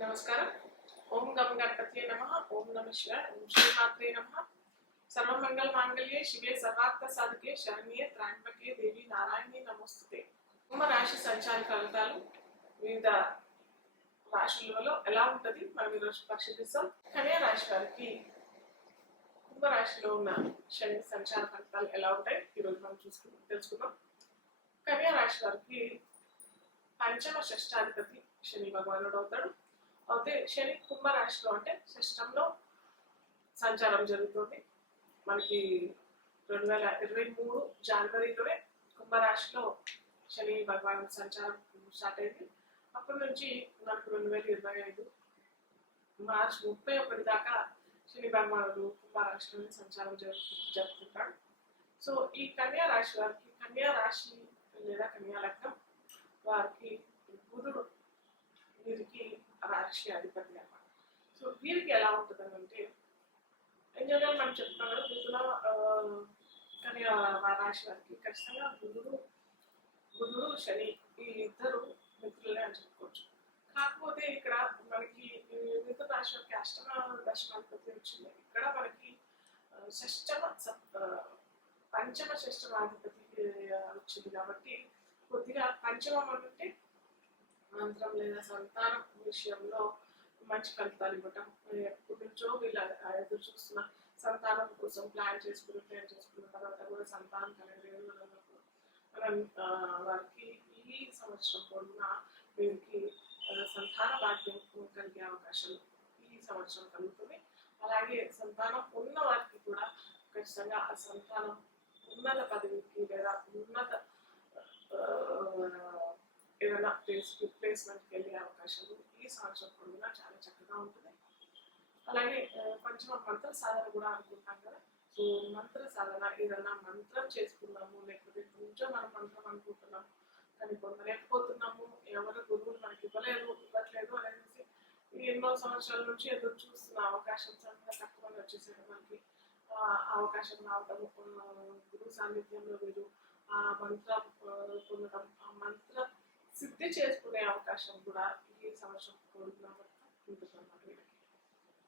నమస్కారం. ఓం గం గణపతి నమ. ఓం నమ శివ ఓం శ్రీమాత్రే నమ. సర్వమంగళ మాంగళ్యే శివే సర్వార్థ సాధకే శరణ్యే త్రాంబకే దేవి నారాయణి నమోస్తుతే. కుంభ రాశి సంచార ఫలితాలు వివిధ రాశులలో ఎలా ఉంటది? మనం ఈరోజు పరిశీలిస్తాం. కన్యా రాశి వారికి కుంభ రాశిలో ఉన్న శని సంచార ఫలితాలు ఎలా ఉంటాయి? ఈరోజు మనం చూసుకుందాం తెలుసుకుందాం. కన్యా రాశి వారికి పంచమ షష్టాధిపతి శని భగవానుడు అవుతాడు. అయితే శని కుంభ రాశిలో అంటే సిస్టంలో సంచారం జరుగుతుంది. మనకి రెండు వేల ఇరవై మూడు జనవరిలోనే కుంభరాశిలో శని భగవాన్ సంచారం స్టార్ట్ అయింది. అప్పటి నుంచి మనకు రెండు వేల ఇరవై ఐదు మార్చ్ ముప్పై ఒకటి దాకా శని భగవానుడు కుంభరాశిలోనే సంచారం జరుపు జరుపుకుంటాడు సో ఈ కన్యా రాశి వారికి కన్యా రాశి లేదా కన్యా లగ్నం వారికి బుధుడు వీరికి రాజకీయ అధిపతి అన్నమాట సో వీరికి ఎలా ఉంటుంది అంటే జనరల్ మనం చెప్తున్నాం కదా బుధుల ఆ, కానీ రాశి వారికి ఖచ్చితంగా బుధుడు బుధుడు శని ఈ ఇద్దరు మిత్రులే అని చెప్పుకోవచ్చు. కాకపోతే ఇక్కడ మనకి ఈ మిథున రాశి వారికి అష్టమ దశమాధిపతి వచ్చింది. ఇక్కడ మనకి షష్టమ పంచమ షష్టమాధిపతి వచ్చింది కాబట్టి కొద్దిగా పంచమం అంటే మంత్రం లేదా సంతానం విషయంలో మంచి ఫలితాలు ఇవ్వటం. ఎప్పటి నుంచో వీళ్ళు ఎదురు చూస్తున్న సంతానం కోసం ప్లాన్ చేసుకుని ప్లాన్ చేసుకున్న తర్వాత కూడా సంతానం కలగలేదు. మనం వారికి ఈ సంవత్సరం పొడవునా వీరికి సంతాన భాగ్యం కలిగే అవకాశం ఈ సంవత్సరం కలుగుతుంది. అలాగే సంతానం ఉన్న వారికి కూడా ఖచ్చితంగా ఆ సంతానం ఉన్నత పదవికి లేదా ఉన్నత ఏదైనా ప్లేస్ ప్లేస్మెంట్కి వెళ్ళే అవకాశాలు ఈ సంవత్సరం పొడవునా చాలా చక్కగా ఉంటుంది. అలాగే కొంచెం మంత్ర సాధన కూడా అనుకుంటాం కదా. సో మంత్ర సాధన ఏదైనా మంత్రం చేసుకున్నాము లేకపోతే కొంచెం మనం మంత్రం అనుకుంటున్నాము కానీ పొందలేకపోతున్నాము ఎవరు గురువులు మనకి ఇవ్వలేదు ఇవ్వట్లేదు అనేసి ఎన్నో సంవత్సరాల నుంచి ఎదురు చూస్తున్న అవకాశం చాలా తక్కువ వచ్చేసాడు మనకి. ఆ అవకాశం రావడం గురువు సాన్నిధ్యంలో వీరు ఆ మంత్ర పొందడం ఆ మంత్ర సిద్ధి చేసుకునే అవకాశం కూడా ఈ సంవత్సరం కూడిన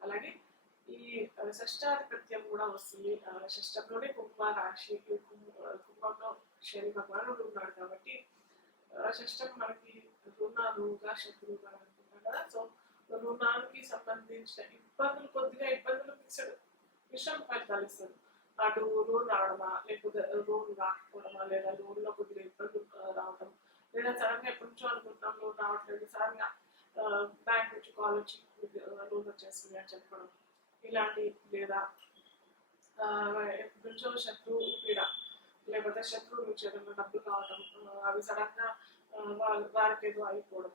అలాగే ఈ షష్టాధిపత్యం కూడా వస్తుంది. షష్టంలోనే కుంభ రాశి కుంభంలో శని భగవానుడు ఉన్నాడు కాబట్టి షష్టం మనకి రుణాలుగా శత్రువుగా అనుకుంటాం కదా. సో రుణానికి సంబంధించిన ఇబ్బందులు కొద్దిగా ఇబ్బందులు మిక్సడ్ విషయం ఫలితాలు ఇస్తుంది అటు లోన్ రావడమా లేకపోతే లోన్ రాకపోవడమా లేదా లోన్లో కొద్దిగా ఇబ్బందులు రావడం లేదా సడన్గా ఎప్పటి నుంచో అనుకుంటున్నాం లోన్ రావట్లేదు. సడన్గా బ్యాంక్ నుంచి కాల్ వచ్చి లోన్ వచ్చేస్తుంది అని చెప్పడం ఇలాంటి లేదా ఎప్పటి నుంచో శత్రువు పీడ లేకపోతే శత్రువు నుంచి ఏదైనా డబ్బులు కావడం అవి సడన్గా వాళ్ళ వారికి ఏదో అయిపోవడం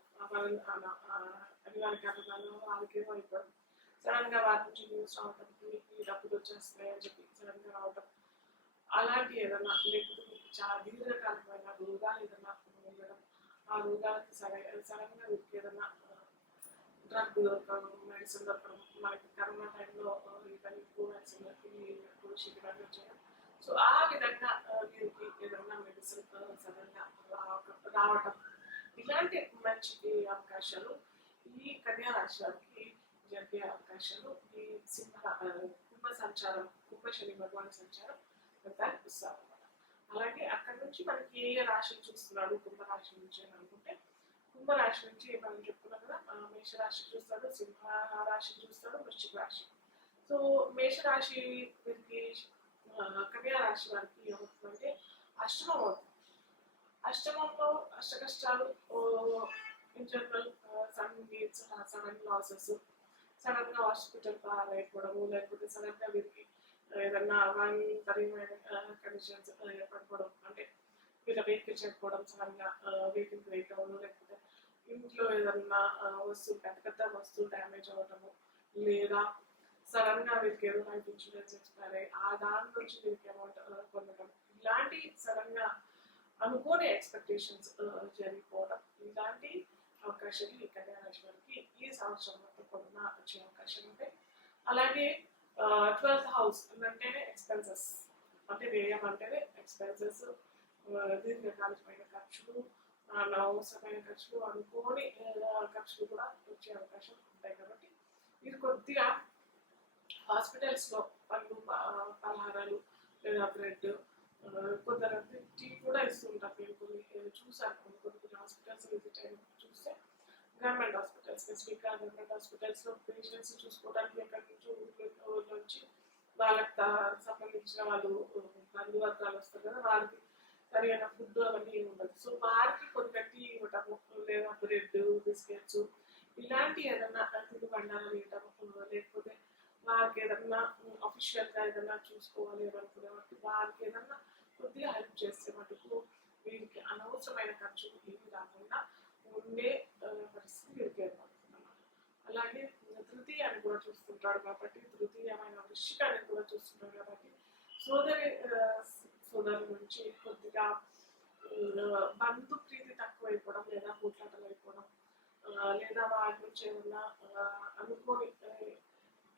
అది వారికి ఆ, వారికి ఏదో అయిపోవడం. సడన్గా వారి నుంచి న్యూస్ రావడం మీకు డబ్బులు వచ్చేస్తాయి అని చెప్పి సడన్గా రావడం. అలాంటి ఏదైనా లేకపోతే మీకు చాలా దీర్ఘకాలమైన రోగాలు ఏదైనా ఆ రోగాలకి సరైన సడన్గా ఏదైనా డ్రగ్ దొరకడం మెడిసిన్ దొరకడం మనకి కరోనా టైంలో ఇవన్నీ కోవాక్సిన్లకి కోవిషీల్డ్ ఇవన్నీ వచ్చాయి సో ఆ విధంగా ఆ, వీరికి ఏదైనా మెడిసిన్ సడన్ రావటం రావడం రావడం ఇలాంటి మంచి అవకాశాలు ఈ కన్యా రాశి జరిగే అవకాశాలు ఈ సింహ కుంభ సంచారం కుంభ శని భగవాన్ సంచారం దానికి ఇస్తారు అలాగే అక్కడ నుంచి మనకి ఏ ఏ రాశులు చూస్తున్నాడు కుంభ రాశి నుంచి అని అనుకుంటే కుంభ రాశి నుంచి మనం చెప్పుకున్నాం కదా మేషరాశి మేష రాశి చూస్తాడు సింహ రాశి చూస్తాడు వృశ్చిక రాశి. సో మేష రాశి వీరికి కన్యా రాశి వారికి ఏమవుతుందంటే అష్టమం అవుతుంది. అష్టమంలో అష్ట కష్టాలు in general sudden needs sudden losses సడన్గా హాస్పిటల్ పాలైపోవడము లేకపోతే సడన్గా వీరికి ఏదన్నా అవాంతరమైన కండిషన్స్ ఏర్పడిపోవడం అంటే వీళ్ళ వెహికల్ చెప్పుకోవడం సడన్గా వెహికల్ బ్రేక్ అవ్వడం లేకపోతే ఇంట్లో ఏదన్నా వస్తువు పెద్ద పెద్ద వస్తువు డ్యామేజ్ అవ్వటము లేదా సడన్గా వీరికి ఏదో లైఫ్ ఇన్సూరెన్స్ ఎక్స్పైర్ అయ్యి ఆ దాని నుంచి వీరికి అమౌంట్ పొందడం ఇలాంటి సడన్గా అనుకోని ఎక్స్పెక్టేషన్స్ జరిగిపోవడం ఇలాంటి అవకాశాలు ఈ కన్యా రాశి వారికి ఈ సంవత్సరం మొత్తం కూడా వచ్చే అవకాశం ఉంటాయి అలాగే ట్వెల్త్ హౌస్ అంటేనే ఎక్స్పెన్సెస్ అంటే వ్యయం అంటేనే ఎక్స్పెన్సెస్ దీర్ఘకాలికమైన ఖర్చులు అనవసరమైన ఖర్చులు అనుకోని ఖర్చులు కూడా వచ్చే అవకాశం ఉంటాయి కాబట్టి మీరు కొద్దిగా హాస్పిటల్స్లో పళ్ళు పలహారాలు లేదా బ్రెడ్ కొందరు టీ కూడా ఇస్తుంటారు. నేను కొన్ని చూసాను కొన్ని కొన్ని హాస్పిటల్స్ విజిట్ అయిన గవర్నమెంట్ హాస్పిటల్స్ స్పెసిఫిక్గా గవర్నమెంట్ హాస్పిటల్స్లో పేషెంట్స్ చూసుకోవడానికి ఎక్కడి నుంచో ఊర్ల నుంచి వాళ్ళకి సంబంధించిన వాళ్ళు బంధువర్గాలు వస్తారు కదా వారికి సరైన ఫుడ్ అవన్నీ ఉండదు. సో వారికి కొన్ని కట్టి ఇవ్వటము లేదా బ్రెడ్ బిస్కెట్స్ ఇలాంటి ఏదన్నా తిండి పండాలని ఇవ్వటము లేకపోతే వారికి ఏదన్నా అఫీషియల్గా ఏదన్నా చూసుకోవాలి అనుకునే వారికి వారికి ఏదన్నా కొద్దిగా హెల్ప్ చేస్తే మటుకు వీరికి అనవసరమైన ఖర్చు ఏమి రాకుండా ఉండే పరిస్థితి వీరికి ఏర్పడుతుంది అలాగే తృతీయాన్ని కూడా చూస్తుంటాడు కాబట్టి తృతీయమైన వృశ్చికాన్ని కూడా చూస్తుంటాడు కాబట్టి సోదరి సోదరు సోదరుల నుంచి కొద్దిగా బంధు ప్రీతి తక్కువైపోవడం లేదా పోట్లాటలు అయిపోవడం లేదా వారి నుంచి ఏమన్నా అనుకోని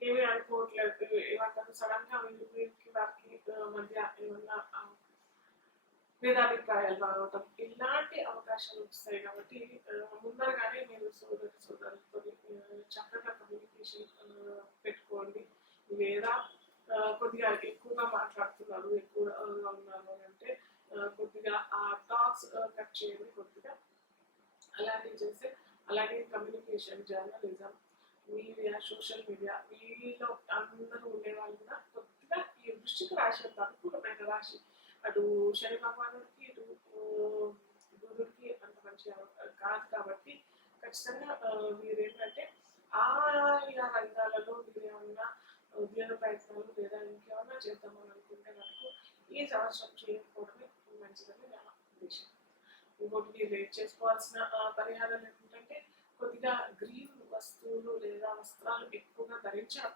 ఏమీ అనుకోవట్లేదు ఏమంటారు సడన్గా వీళ్ళు వీరికి వారికి మధ్య ఏమన్నా భేదాభిప్రాయాలు రావటం ఇలాంటి అవకాశాలు వస్తాయి కాబట్టి ముందరగానే మీరు సోదరి సోదరులతో చక్కగా కమ్యూనికేషన్ పెట్టుకోండి. లేదా కొద్దిగా ఎక్కువగా మాట్లాడుతున్నారు ఎక్కువగా ఉన్నారు అని అంటే కొద్దిగా ఆ టాక్స్ కట్ చేయండి కొద్దిగా. అలాంటివి చేస్తే అలాగే communication journalism media social media వీళ్ళలో అందరూ ఉండే వాళ్ళు కూడా కొద్దిగా ఈ వృష్టిక రాశి కూడా అనుకూలమైన రాశి అటు శని భగవానుడికి ఇటు గురుడికి అంత మంచిగా కాదు కాబట్టి ఖచ్చితంగా మీరేంటంటే ఆయా రంగాలలో మీరేమన్నా ఉద్యోగ ప్రయత్నాలు లేదా ఇంకేమన్నా చేద్దామని అనుకుంటే మనకు ఈ సంవత్సరం చేయకపోవడమే మంచిదని నా ఉద్దేశం. ఇంకోటి మీరు రేట్ చేసుకోవాల్సిన పరిహారం పరిహారాలు ఏంటంటే కొద్దిగా గ్రీన్ వస్తువులు లేదా వస్త్రాలు ఎక్కువగా ధరించడం.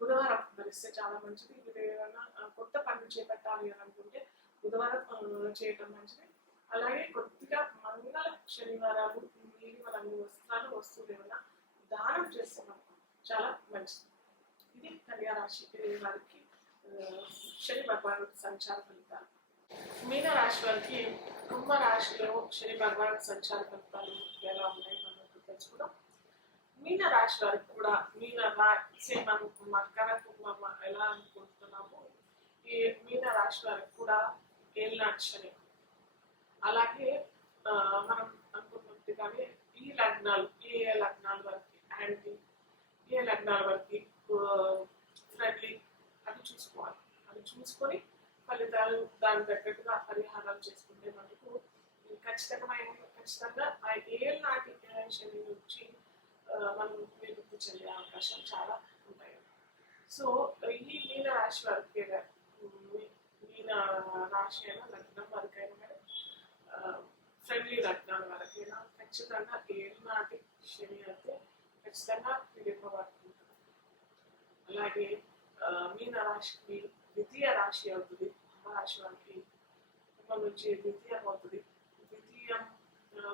బుధవారం ధరిస్తే చాలా మంచిది. మీరు ఏమైనా కొత్త పనులు చేపట్టాలి అని అనుకుంటే బుధవారం చేయటం మంచిది. అలాగే కొద్దిగా మంగళ శనివారాలు నీలి రంగు వస్త్రాలు వస్తువులు ఏమైనా దానం చేస్తే మనకు చాలా మంచిది. ఇది కన్యారాశి వారికి శని భగవాను సంచార ఫలితాలు. మీనరాశి వారికి కుంభ రాశిలో శని భగవాన్ సంచార ఫలితాలు ఎలా ఉన్నాయి మనం తెలుసుకుందాం. మీన రాశి వారికి కూడా మీన రాశి మనం మకర కుంభం ఎలా అనుకుంటున్నాము ఈ మీన రాశి వారికి కూడా ఏళ్ళనాటి శని. అలాగే మనం మనం కానీ ఈ లగ్నాలు ఏ ఏ లగ్నాల వరకు యాంటీ ఏ లగ్నాల వరకు ఫ్రెండ్లీ అది చూసుకోవాలి. అది చూసుకొని ఫలితాలు దాని తగ్గట్టుగా పరిహారాలు చేసుకుంటే మనకు ఖచ్చితమైన ఖచ్చితంగా ఆ ఏళ్ళ నాటి శని నుంచి మనం విముక్తి చెందే అవకాశం చాలా ఉంటాయి. సో ఈ మీన రాశి వారికి మీ- మీన రాశి అయినా లగ్నం వరకైనా కానీ ఫ్రెండ్లీ లగ్నాల వరకైనా ఖచ్చితంగా ఏనాటి నాటి శని అయితే ఖచ్చితంగా విడిపబడుతుంది అలాగే మీన రాశికి ద్వితీయ రాశి అవుతుంది. రాశి వారికి కుటుంబం నుంచి ద్వితీయం అవుతుంది. ద్వితీయం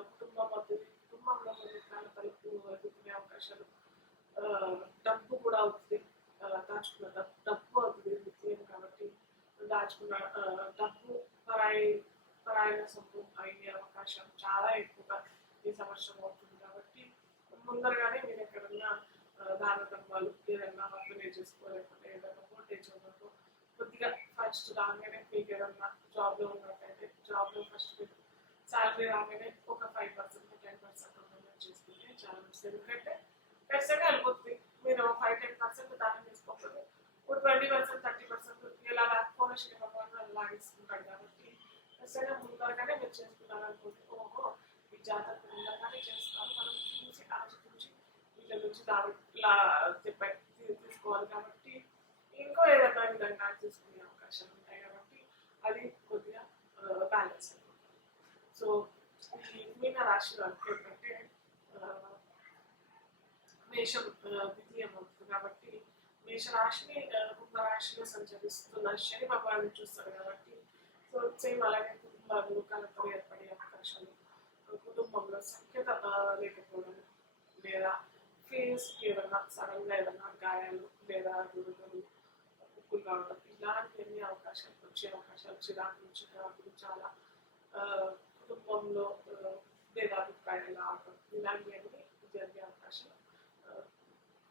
కుటుంబం అవుతుంది. కుటుంబంలో కొన్ని ప్రాంతాలకు దొరికే అవకాశాలు డబ్బు కూడా అవుతుంది దాచుకున్న డబ్బు డబ్బు అవుతుంది నిత్యం కాబట్టి దాచుకున్న డబ్బు పరాయి పరాయణ సొమ్ము అయ్యే అవకాశం చాలా ఎక్కువగా ఈ సంవత్సరం అవుతుంది కాబట్టి ముందరగానే మీరు ఎక్కడన్నా దాన ధర్మాలు ఏదైనా వర్గనే చేసుకోలేకపోతే ఏదైనా ఓల్టేజ్ ఉన్నప్పుడు కొద్దిగా ఫస్ట్ రాగానే మీకు ఏదన్నా జాబ్లో ఉన్నట్టయితే జాబ్లో ఫస్ట్ మీకు శాలరీ రాగానే ఒక ఫైవ్ పర్సెంట్ టెన్ పర్సెంట్ చాలా మంచిది ఎందుకంటే ఖచ్చితంగా వెళ్ళిపోతుంది. మీరు ఫైవ్ టెన్ పర్సెంట్ దానం చేసుకోకపోతే ఒక ట్వంటీ పర్సెంట్ థర్టీ పర్సెంట్ ఇలా రాకపోయినా శ్రీ భగవాన్ లాగేసుకుంటాడు కాబట్టి ఖచ్చితంగా ముందరగానే మీరు చేసుకున్నారు అనుకుంటే ఓహో ఈ జాతర ముందరగానే చేస్తారు మనం చూసి ఆలోచించి వీళ్ళ నుంచి దాని ఇలా తీసుకోవాలి కాబట్టి ఇంకో ఏదైనా విధంగా తీసుకునే అవకాశాలు ఉంటాయి కాబట్టి అది కొద్దిగా బ్యాలెన్స్ అయిపోతుంది. సో మీ మీన రాశి ఏంటంటే మేషం ఆ, ద్వితీయం అవుతుంది కాబట్టి మేషరాశిని కుంభ రాశిలో సంచరిస్తున్న శని భగవాన్ని చూస్తారు కాబట్టి సో సేమ్ అలాగే కుటుంబాలు కలపలు ఏర్పడే అవకాశాలు కుటుంబంలో సఖ్యత లేకపోవడం లేదా ఫేస్ ఏదన్నా సడన్గా ఏదన్నా గాయాలు లేదా దురదలు ఉప్పులు కావడం ఇలాంటివన్నీ అవకాశాలు వచ్చే అవకాశాలు చిరాకులు చిరాకులు చాలా ఆ, కుటుంబంలో ఆ, భేదాభిప్రాయాలు ఆడటం ఇలాంటివన్నీ జరిగే అవకాశం ఆ,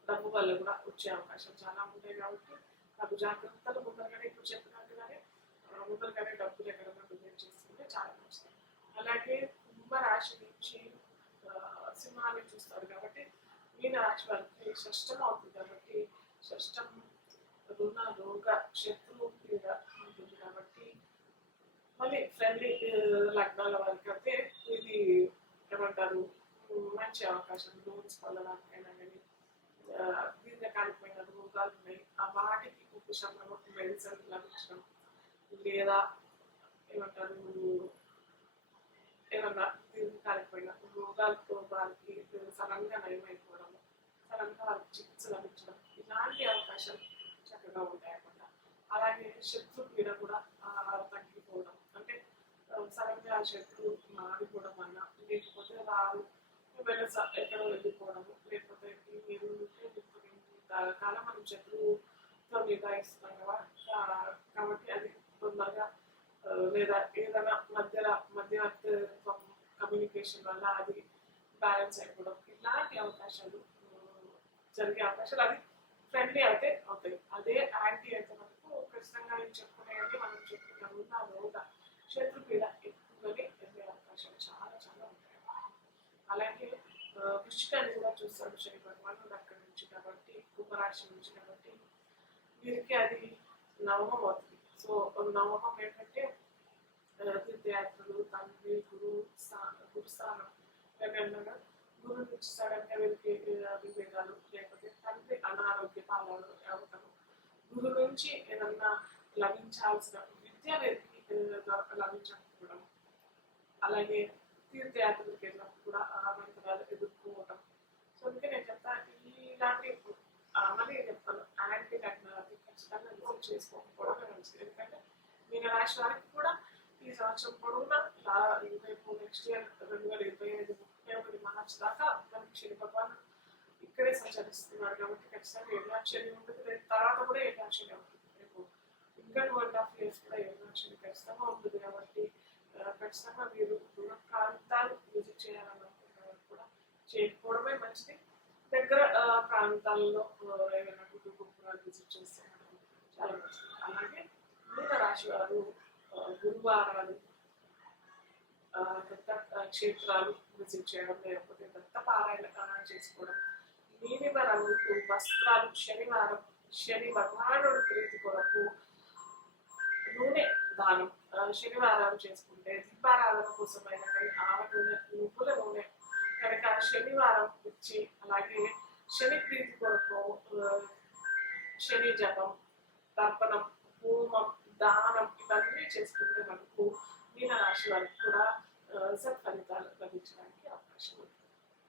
డబ్బు వల్ల కూడా వచ్చే అవకాశం చాలా ఉంటాయి కాబట్టి నాకు జాగ్రత్తలు ముందరగానే ఇప్పుడు చెప్పినట్టుగానే ఆ, ముందరగానే డబ్బులు ఎక్కడైనా డొనేట్ చేసుకుంటే చాలా మంచిది. అలాగే కుంభరాశి నుంచి సింహాన్ని చూస్తారు కాబట్టి మీన రాశి వారికి షష్టం అవుతుంది కాబట్టి షష్టం రుణ రోగ శత్రువు మీద ఉంటుంది కాబట్టి మళ్ళీ ఫ్రెండ్లీ లగ్నాల వారికి అయితే ఇది ఏమంటారు మంచి అవకాశం లోన్స్ పొందడానికైనా కానీ దీర్ఘకాలికమైన రోగాలు ఉన్నాయి ఆ వాటికి ఉపశమనం మెడిసిన్ లభించడం. లేదా ఏమంటారు ఏమన్నా దీర్ఘకాలికమైన రోగాలతో వారికి సడన్గా నయమైపోవడం సడన్గా వారికి చికిత్స లభించడం ఇలాంటి అవకాశాలు చక్కగా ఉంటాయన్నమాట. అలాగే శత్రు పీడ కూడా తగ్గిపోవడం. అంటే సడన్గా ఆ శత్రువు మారిపోవడం వల్ల లేకపోతే వారు వెళ్ళ ఎక్కడ వెళ్ళిపోవడము లేకపోతే మీరు ఉంటే కాలం మనం చెట్లుతో నిదాయిస్తున్నాం కదా కాబట్టి అది తొందరగా లేదా ఏదైనా మధ్యలో మధ్యవర్తిత్వం కమ్యూనికేషన్ వల్ల అది బ్యాలెన్స్ అయిపోవడం ఇలాంటి అవకాశాలు జరిగే అవకాశాలు అది ఫ్రెండ్లీ అయితే అవుతాయి అదే యాంటీ అయితే మనకు ఖచ్చితంగా నేను చెప్పుకునేది మనం చెప్పుకున్నాం ఉన్న రోగ శత్రు పీడ ఎక్కువగానే వెళ్ళే అవకాశాలు చాలా అలాగే ఆ, కూడా చూస్తాడు శని భగవానుడు అక్కడి నుంచి కాబట్టి కుంభరాశి నుంచి కాబట్టి. వీరికి అది నవమం అవుతుంది. సో నవమం ఏంటంటే తీర్థయాత్రలు తండ్రి గురు స్థా- గురు స్థానం లేకుండా నుంచి సడన్గా వీరికి విభేదాలు లేకపోతే తండ్రి అనారోగ్య పాలన అవ్వటం గురువు నుంచి ఏదన్నా లభించాల్సిన విద్య వీరికి లభించకపోవడం. అలాగే తీర్థయాత్రలకు వెళ్ళినప్పుడు కూడా అవాంతరాలు ఎదుర్కోవటం సో అందుకే నేను చెప్తాను ఇలాంటి మళ్ళీ చెప్తాను యాంటీ టెక్నాలజీ ఖచ్చితంగా రిసీవ్ చేసుకోకపోవడం మంచిది ఎందుకంటే మీన రాశి వారికి కూడా ఈ సంవత్సరం పొడవునా ఇరవై రేపు నెక్స్ట్ ఇయర్ రెండు వేల ఇరవై ఐదు ముప్పై ఒకటి మార్చ్ దాకా మనకి శని భగవాన్ ఇక్కడే సంచరిస్తున్నారు కాబట్టి ఖచ్చితంగా ఏడాక్షరి ఉంటుంది రేపు తర్వాత కూడా ఏడాక్షరి ఉంటుంది రేపు ఇంకా టూ అండ్ హాఫ్ ఇయర్స్ కూడా ఏడాక్షరి ఖచ్చితంగా ఉంటుంది కాబట్టి ఖచ్చితంగా మీరు దూర ప్రాంతాలు విజిట్ చేయాలనుకుంటున్నారు కూడా చేయకపోవడమే మంచిది. దగ్గర ప్రాంతాల్లో ఏమైనా కుటుంబ గుంపురాలు విజిట్ చేస్తే చాలా మంచిది. అలాగే మూల రాశి వారు గురువారాలు దత్త క్షేత్రాలు విజిట్ చేయడం లేకపోతే దత్త పారాయణ చేసుకోవడం నీలిమ రంగు వస్త్రాలు శనివారం శని భగవానుడి ప్రీతి కొరకు నూనె దానం శనివారాలు చేసుకుంటే దీపారాధన కోసమైన కానీ ఆవ నూనె నువ్వుల నూనె కనుక శనివారం ఇచ్చి అలాగే శని ప్రీతి కొరకు శని జపం తర్పణం హోమం దానం ఇవన్నీ చేసుకుంటే మనకు మీన రాశి వారికి కూడా సత్ఫలితాలు లభించడానికి అవకాశం ఉంది